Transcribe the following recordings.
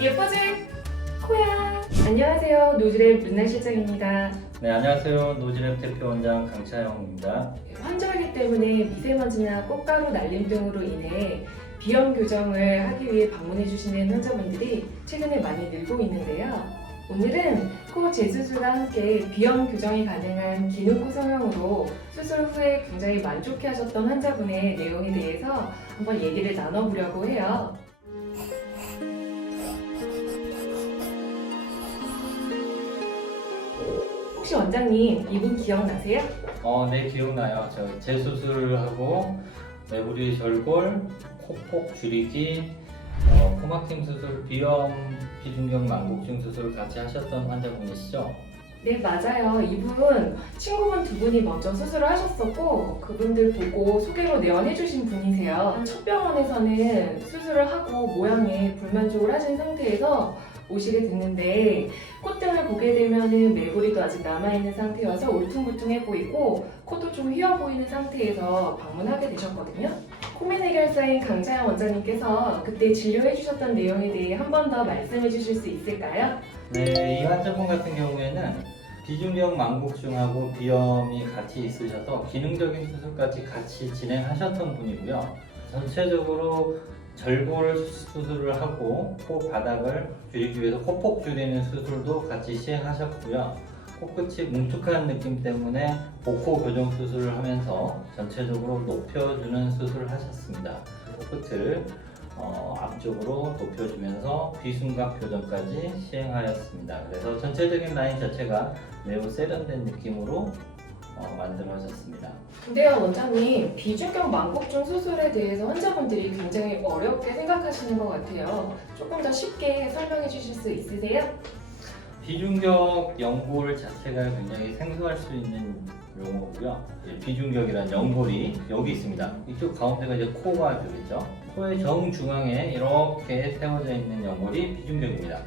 예뻐질 코야. 안녕하세요. 노즈랩 윤나 실장입니다. 네, 안녕하세요. 노즈랩 대표원장 강차영입니다. 환절기 때문에 미세먼지나 꽃가루 날림 등으로 인해 비염 교정을 하기 위해 방문해 주시는 환자분들이 최근에 많이 늘고 있는데요. 오늘은 코 재수술과 함께 비염 교정이 가능한 기능코 성형으로 수술 후에 굉장히 만족해 하셨던 환자분의 내용에 대해서 한번 얘기를 나눠보려고 해요. 혹시 원장님 이분 기억나세요? 네, 기억나요. 저 재수술하고 매부리 절골, 코폭 줄이기, 코막힘 수술, 비염, 비중격 망곡증 수술 같이 하셨던 환자분이시죠? 네, 맞아요. 이분 친구분 두 분이 먼저 수술을 하셨었고 그분들 보고 소개로 내원해 주신 분이세요. 첫 병원에서는 수술을 하고 모양에 불만족을 하신 상태에서 오시게 됐는데 콧등을 보게 되면은 매부리도 아직 남아있는 상태여서 울퉁불퉁해 보이고 코도 좀 휘어 보이는 상태에서 방문하게 되셨거든요. 코민 해결사인 강차영 원장님께서 그때 진료해 주셨던 내용에 대해 한 번 더 말씀해 주실 수 있을까요? 네, 이 환자분 같은 경우에는 비중격 망곡증하고 비염이 같이 있으셔서 기능적인 수술까지 같이 진행하셨던 분이고요. 전체적으로 절골 수술을 하고 코 바닥을 줄이기 위해서 코폭 줄이는 수술도 같이 시행하셨고요. 코끝이 뭉툭한 느낌 때문에 복코 교정 수술을 하면서 전체적으로 높여주는 수술을 하셨습니다. 코끝을 앞쪽으로 높여주면서 비순각 교정까지 시행하였습니다. 그래서 전체적인 라인 자체가 매우 세련된 느낌으로 만들어졌습니다. 근데요, 원장님, 비중격 망곡증 수술에 대해서 환자분들이 굉장히 어렵게 생각하시는 것 같아요. 조금 더 쉽게 설명해 주실 수 있으세요? 비중격 연골 자체가 굉장히 생소할 수 있는 용어고요. 비중격이란 연골이 여기 있습니다. 이쪽 가운데가 이제 코가 되겠죠. 코의 정중앙에 이렇게 세워져 있는 연골이 비중격입니다.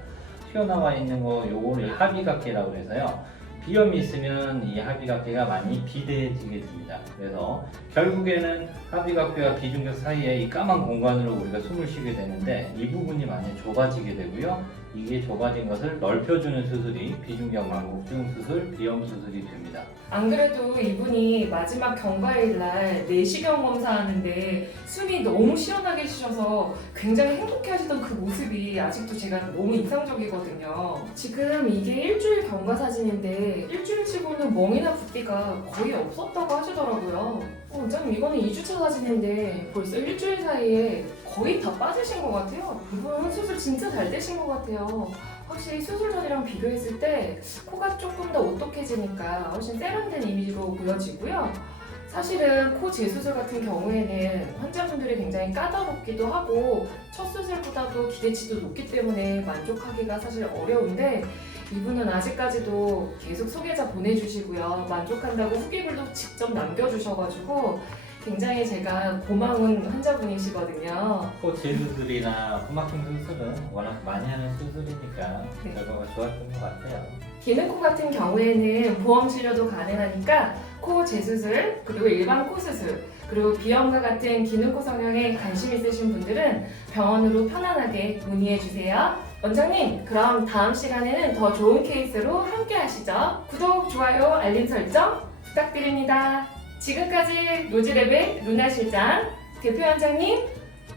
튀어나와 있는 거 요거를 합의각계라고 해서요. 비염이 있으면 이 합의각계가 많이 비대해지게 됩니다. 그래서 결국에는 합의각계와 비중격 사이에 이 까만 공간으로 우리가 숨을 쉬게 되는데 이 부분이 많이 좁아지게 되고요. 이게 좁아진 것을 넓혀주는 수술이 비중격 망곡증 수술, 비염 수술이 됩니다. 안 그래도 이분이 마지막 경과일 날 내시경 검사하는데 숨이 너무 시원하게 쉬셔서 굉장히 행복해 하시던 그 모습이 아직도 제가 너무 인상적이거든요. 지금 이게 일주일 경과 사진인데 일주일 치고는 멍이나 붓기가 거의 없었다고 하시더라고요. 원장님 이거는 2주차 사진인데 벌써 일주일 사이에 거의 다 빠지신 것 같아요. 이분 수술 진짜 잘 되신 것 같아요. 확실히 수술 전이랑 비교했을 때 코가 조금 더 오똑해지니까 훨씬 세련된 이미지로 보여지고요. 사실은 코 재수술 같은 경우에는 환자분들이 굉장히 까다롭기도 하고 첫 수술보다도 기대치도 높기 때문에 만족하기가 사실 어려운데 이분은 아직까지도 계속 소개자 보내주시고요. 만족한다고 후기글도 직접 남겨주셔가지고 굉장히 제가 고마운 환자분이시거든요. 코 재수술이나 코막힘 수술은 워낙 많이 하는 수술이니까 네. 결과가 좋았던 것 같아요. 기능코 같은 경우에는 보험 치료도 가능하니까 코 재수술, 그리고 일반 코 수술, 그리고 비염과 같은 기능코 성형에 관심 있으신 분들은 병원으로 편안하게 문의해 주세요. 원장님, 그럼 다음 시간에는 더 좋은 케이스로 함께 하시죠. 구독, 좋아요, 알림 설정 부탁드립니다. 지금까지 노즈랩의 루나 실장, 대표 원장님,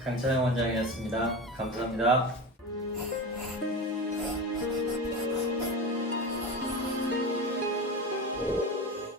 강차영 원장이었습니다. 감사합니다.